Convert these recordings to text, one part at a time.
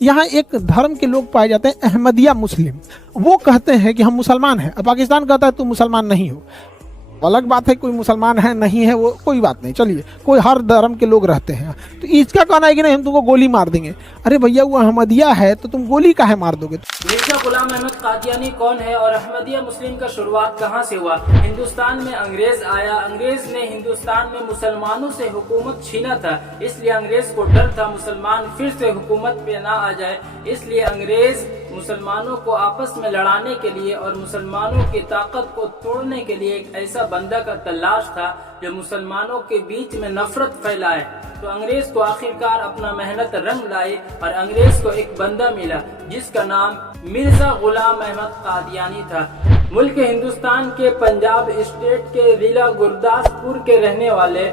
यहाँ एक धर्म के लोग पाए जाते हैं अहमदिया मुस्लिम, वो कहते हैं कि हम मुसलमान हैं। अब पाकिस्तान कहता है तुम मुसलमान नहीं हो, अलग बात है, कोई मुसलमान है नहीं है वो कोई बात नहीं, चलिए कोई हर धर्म के लोग रहते हैं। तो इसका कहना है कि नहीं हम तुमको गोली मार देंगे। अरे भैया वो अहमदिया है तो तुम गोली काहे मार दोगे? मिर्जा गुलाम अहमद कादियानी कौन है और अहमदिया मुस्लिम का शुरुआत कहाँ से हुआ? हिंदुस्तान में अंग्रेज आया, अंग्रेज ने हिंदुस्तान में मुसलमानों से हुकूमत छीना था, इसलिए अंग्रेज को डर था मुसलमान फिर से हुकूमत पे ना आ जाए, इसलिए अंग्रेज मुसलमानों को आपस में लड़ाने के लिए और मुसलमानों की ताकत को तोड़ने के लिए एक ऐसा बंदा का तलाश था जो मुसलमानों के बीच में नफरत फैलाए। तो अंग्रेज को आखिरकार अपना मेहनत रंग लाए और अंग्रेज को एक बंदा मिला जिसका नाम मिर्जा गुलाम अहमद कादियानी था। मुल्क हिंदुस्तान के पंजाब स्टेट के जिला गुरदासपुर के रहने वाले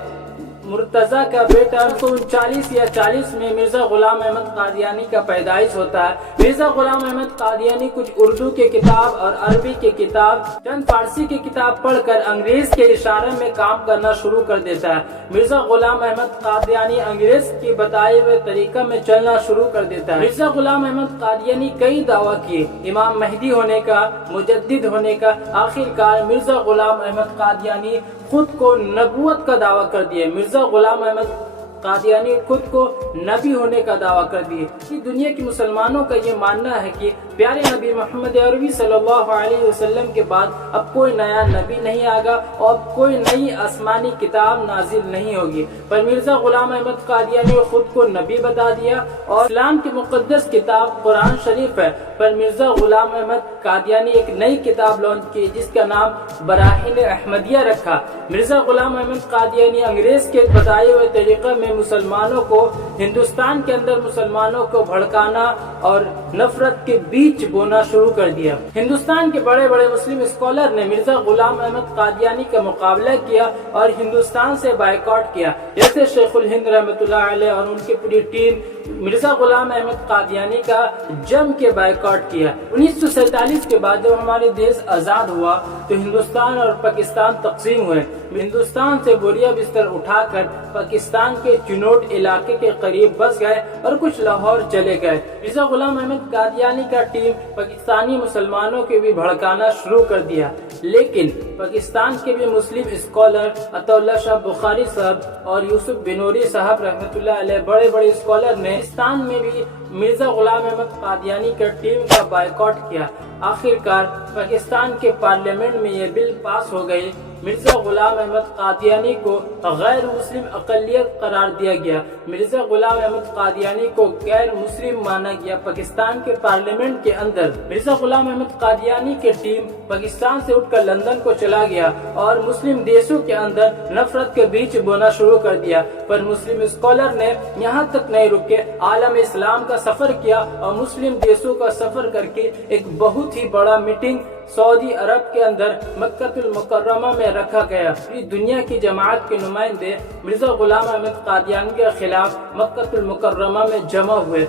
मुर्तजा का बेटा 1939 या 40 में मिर्जा गुलाम अहमद कादियानी का पैदाइश होता है। मिर्जा गुलाम अहमद कादियानी कुछ उर्दू के किताब और अरबी के किताब, चंद फारसी की किताब पढ़कर अंग्रेज के इशारे में काम करना शुरू कर देता है। मिर्जा गुलाम अहमद कादियानी अंग्रेज की बताए हुए तरीका में चलना शुरू कर देता है। मिर्जा गुलाम अहमद कादियानी कई दावा किए, इमाम मेहदी होने का, मुजद्दिद होने का। आखिरकार मिर्जा गुलाम अहमद कादियानी खुद को नबूवत का दावा कर दिए। मिर्जा गुलाम अहमद कादियानी खुद को नबी होने का दावा कर दिए। कि दुनिया के मुसलमानों का ये मानना है कि प्यारे नबी मोहम्मद अरबी सल्लल्लाहु अलैहि वसल्लम के बाद अब कोई नया नबी नहीं आएगा और कोई नई आसमानी किताब नाजिल नहीं होगी। पर मिर्जा गुलाम अहमद कादियानी ने खुद को नबी बता दिया और इस्लाम की मुकद्दस किताब कुरान शरीफ है। पर मिर्जा गुलाम अहमद कादियानी एक नई किताब लॉन्च की जिसका नाम बराहीन अहमदिया रखा। मिर्जा गुलाम अहमद कादियानी अंग्रेज के बताए हुए तरीके में मुसलमानों को, हिंदुस्तान के अंदर मुसलमानों को भड़काना और नफरत के बीज बोना शुरू कर दिया। हिंदुस्तान के बड़े बड़े मुस्लिम स्कॉलर ने मिर्जा गुलाम अहमद कादियानी का मुकाबला किया और हिंदुस्तान से बायकॉट किया, जैसे शेखुल हिंद रहमतुल्लाह अलैह और उनकी पूरी टीम मिर्जा गुलाम अहमद कादियानी का जम के बायकॉट किया। 1947 के बाद जब हमारे देश आजाद हुआ तो हिंदुस्तान और पाकिस्तान तकसीम हुए। हिंदुस्तान से बोरिया बिस्तर उठाकर पाकिस्तान के चिनोट इलाके के करीब बस गए और कुछ लाहौर चले गए। मिर्जा गुलाम अहमद कादियानी का टीम पाकिस्तानी मुसलमानों के भी भड़काना शुरू कर दिया, लेकिन पाकिस्तान के भी मुस्लिम स्कॉलर अतउल्लाह शाह बुखारी साहब और यूसुफ बिनूरी साहब रहमतुल्लाह अलैह बड़े बड़े स्कॉलर ने पाकिस्तान में भी मिर्जा गुलाम अहमद कादियानी का टीम का बायकॉट किया। आखिरकार पाकिस्तान के पार्लियामेंट में ये बिल पास हो गई। मिर्जा गुलाम अहमद कादियानी को गैर मुस्लिम अक़लियत करार दिया गया। मिर्जा गुलाम अहमद कादियानी को गैर मुस्लिम माना गया पाकिस्तान के पार्लियामेंट के अंदर। मिर्जा गुलाम अहमद कादियानी की टीम पाकिस्तान से उठकर लंदन को चला गया और मुस्लिम देशों के अंदर नफरत के बीज बोना शुरू कर दिया। पर मुस्लिम स्कॉलर ने यहाँ तक नहीं रुके, आलम इस्लाम का सफर किया और मुस्लिम देशों का सफर करके एक बहुत ही बड़ा मीटिंग सऊदी अरब के अंदर मक्कातुल मुकर्रमा में रखा गया। पूरी दुनिया की जमात के नुमाइंदे मिर्जा गुलाम अहमद कादियानी के खिलाफ मक्कातुल मुकर्रमा में जमा हुए।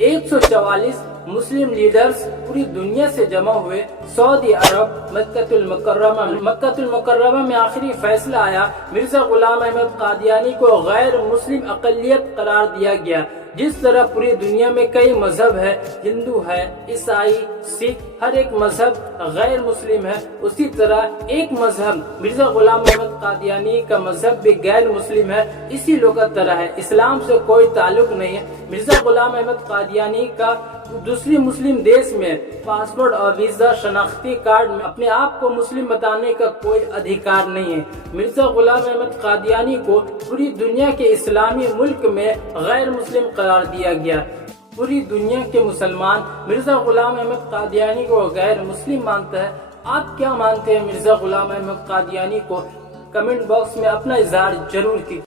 144 मुस्लिम लीडर्स पूरी दुनिया से जमा हुए सऊदी अरब मक्कातुल मुकर्रमा में आखिरी फैसला आया। मिर्जा गुलाम अहमद कादियानी को गैर मुस्लिम अक़लियत करार दिया गया। जिस तरह पूरी दुनिया में कई मजहब है, हिंदू है, ईसाई, सिख, हर एक मजहब गैर मुस्लिम है, उसी तरह एक मजहब मिर्जा गुलाम अहमद कादियानी का मजहब भी गैर मुस्लिम है। इसी लोग का तरह है, इस्लाम से कोई ताल्लुक नहीं है। मिर्जा गुलाम अहमद कादियानी का दूसरी मुस्लिम देश में पासपोर्ट और वीजा शनाख्ती कार्ड में अपने आप को मुस्लिम बताने का कोई अधिकार नहीं है। मिर्जा गुलाम अहमद कादियानी को पूरी दुनिया के इस्लामी मुल्क में गैर मुस्लिम करार दिया गया। पूरी दुनिया के मुसलमान मिर्जा गुलाम अहमद कादियानी को गैर मुस्लिम मानता है। आप क्या मानते हैं मिर्जा गुलाम अहमद कादियानी को? कमेंट बॉक्स में अपना इजहार जरूर कीजिए।